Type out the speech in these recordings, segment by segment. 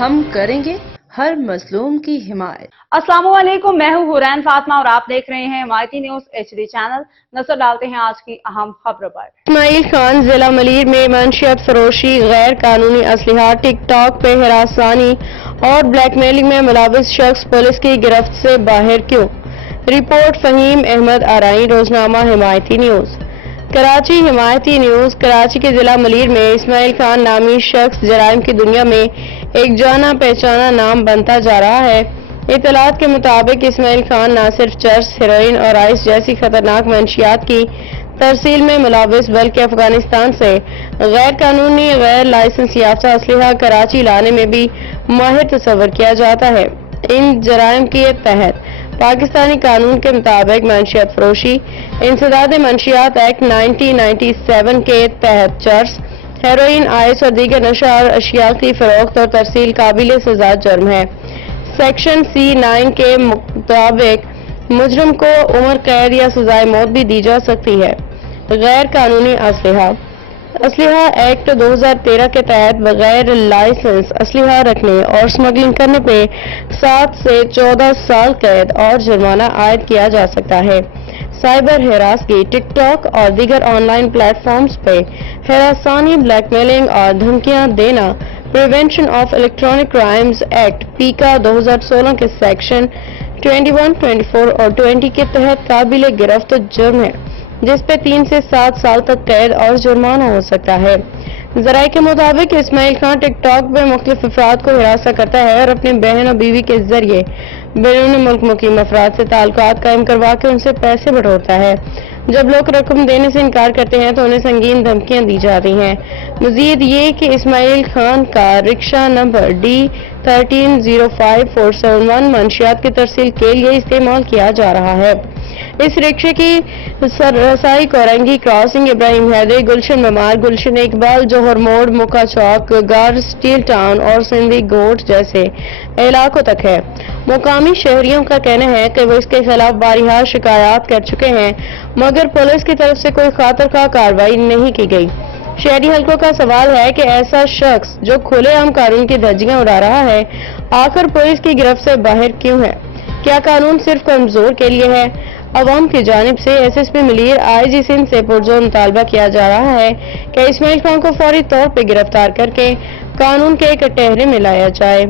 ہم کریں گے ہر مظلوم کی حمایت۔ السلام علیکم، میں ہوں حورین فاطمہ اور آپ دیکھ رہے ہیں حمایتی نیوز HD چینل۔ نظر ڈالتے ہیں آج کی اہم خبروں پر۔ اسماعیل خان ضلع ملیر میں منشیات فروشی، غیر قانونی اسلحہ، ٹک ٹاک پہ ہراسانی اور بلیک میلنگ میں ملوث شخص پولیس کی گرفت سے باہر کیوں؟ رپورٹ فہیم احمد آرائیں، روزنامہ حمایتی نیوز۔ کراچی حمایتی نیوز۔ کراچی کے ضلع ملیر میں اسماعیل خان نامی شخص جرائم کی دنیا میں ایک جانا پہچانا نام بنتا جا رہا ہے۔ اطلاعات کے مطابق اسماعیل خان نہ صرف چرس، ہیروئن اور آئس جیسی خطرناک منشیات کی ترسیل میں ملوث بلکہ افغانستان سے غیر قانونی، غیر لائسنس یافتہ اسلحہ کراچی لانے میں بھی ماہر تصور کیا جاتا ہے۔ ان جرائم کے تحت پاکستانی قانون کے مطابق منشیات فروشی، انسداد منشیات ایکٹ 1997 کے تحت چرس، ہیروئن، آئس اور دیگر نشہ آور اشیاء کی فروخت اور ترسیل قابل سزا جرم ہے۔ سیکشن C9 کے مطابق مجرم کو عمر قید یا سزائے موت بھی دی جا سکتی ہے۔ غیر قانونی اسلحہ ایکٹ 2013 کے تحت بغیر لائسنس اسلحہ رکھنے اور اسمگلنگ کرنے پہ 7 سے 14 سال قید اور جرمانہ عائد کیا جا سکتا ہے۔ سائبر ہراسگی، ٹک ٹاک اور دیگر آن لائن پلیٹ فارمز پہ ہراسانی، بلیک میلنگ اور دھمکیاں دینا prevention of electronic crimes act پیکا 2016 کے سیکشن 21، 24 اور 20 کے تحت قابل گرفت جرم ہے، جس پہ 3 سے 7 سال تک قید اور جرمانہ ہو سکتا ہے۔ ذرائع کے مطابق اسماعیل خان ٹک ٹاک پہ مختلف افراد کو ہراساں کرتا ہے اور اپنی بہن اور بیوی کے ذریعے بیرون ملک مقیم افراد سے تعلقات قائم کروا کے ان سے پیسے بٹورتا ہے۔ جب لوگ رقم دینے سے انکار کرتے ہیں تو انہیں سنگین دھمکیاں دی جاتی ہیں۔ مزید یہ کہ اسماعیل خان کا رکشہ نمبر D1305471 منشیات کی ترسیل کے لیے استعمال کیا جا رہا ہے۔ اس رکشے کی رسائی کورنگی کراسنگ، ابراہیم حیدری، گلشن ممار، گلشن اقبال، جوہر موڑ، مکہ چوک، گار اسٹیل ٹاؤن اور سندھی گوٹ جیسے علاقوں تک ہے۔ مقامی شہریوں کا کہنا ہے کہ وہ اس کے خلاف بارہا شکایات کر چکے ہیں مگر پولیس کی طرف سے کوئی خاطرخواہ کارروائی نہیں کی گئی۔ شہری حلقوں کا سوال ہے کہ ایسا شخص جو کھلے عام قانون کی دھجیاں اڑا رہا ہے آخر پولیس کی گرفت سے باہر کیوں ہے؟ کیا قانون صرف کمزور کے لیے ہے؟ عوام کی جانب سے SSP ملیر IG سندھ سے پرزور مطالبہ کیا جا رہا ہے کہ اسماعیل خان کو فوری طور پہ گرفتار کر کے قانون کے کٹہرے میں لایا جائے۔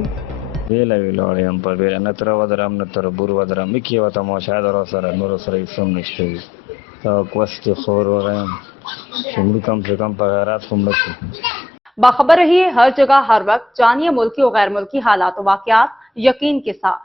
باخبر رہیے ہر جگہ ہر وقت، جانیے ملکی و غیر ملکی حالات و واقعات یقین کے ساتھ۔